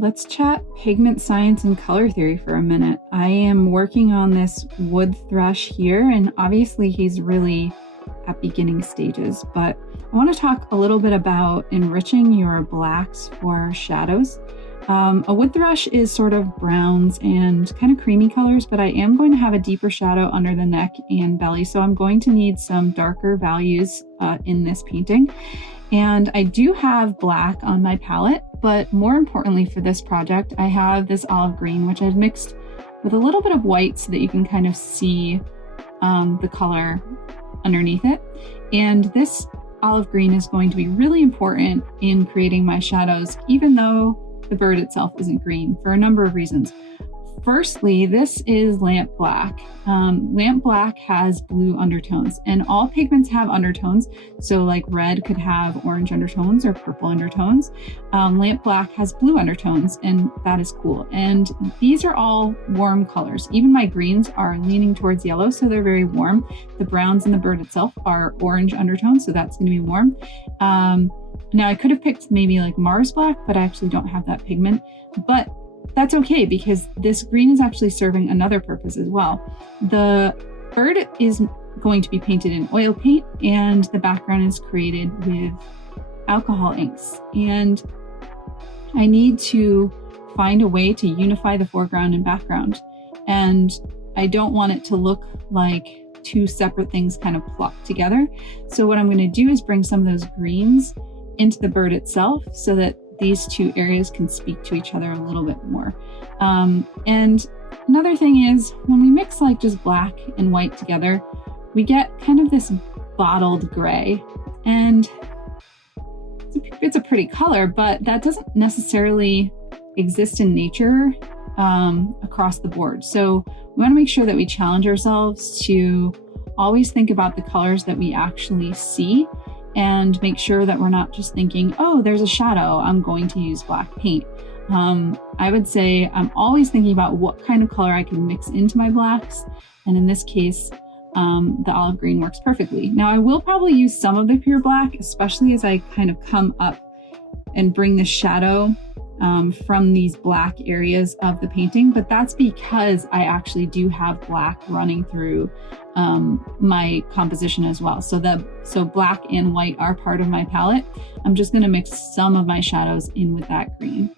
Let's chat pigment science and color theory for a minute. I am working on this wood thrush here, and obviously he's really at beginning stages, but I want to talk a little bit about enriching your blacks for shadows. A wood thrush is sort of browns and kind of creamy colors, but I am going to have a deeper shadow under the neck and belly, so I'm going to need some darker values in this painting. And I do have black on my palette, but more importantly for this project, I have this olive green, which I've mixed with a little bit of white so that you can kind of see the color underneath it. And this olive green is going to be really important in creating my shadows, even though the bird itself isn't green, for a number of reasons. Firstly, this is lamp black. Lamp black has blue undertones, and all pigments have undertones. So like red could have orange undertones or purple undertones. Lamp black has blue undertones, and that is cool. And these are all warm colors. Even my greens are leaning towards yellow, so they're very warm. The browns in the bird itself are orange undertones, so that's going to be warm. Now I could have picked maybe like Mars black, but I actually don't have that pigment. But that's okay, because this green is actually serving another purpose as well. The bird is going to be painted in oil paint, and the background is created with alcohol inks. And I need to find a way to unify the foreground and background. And I don't want it to look like two separate things kind of plopped together. So what I'm going to do is bring some of those greens into the bird itself so that these two areas can speak to each other a little bit more. And another thing is, when we mix like just black and white together, we get kind of this bottled gray. And it's a pretty color, but that doesn't necessarily exist in nature across the board. So we want to make sure that we challenge ourselves to always think about the colors that we actually see, and make sure that we're not just thinking, oh, there's a shadow, I'm going to use black paint. I would say I'm always thinking about what kind of color I can mix into my blacks. And in this case, the olive green works perfectly. Now I will probably use some of the pure black, especially as I kind of come up and bring the shadow from these black areas of the painting, but that's because I actually do have black running through my composition as well. So black and white are part of my palette. I'm just going to mix some of my shadows in with that green.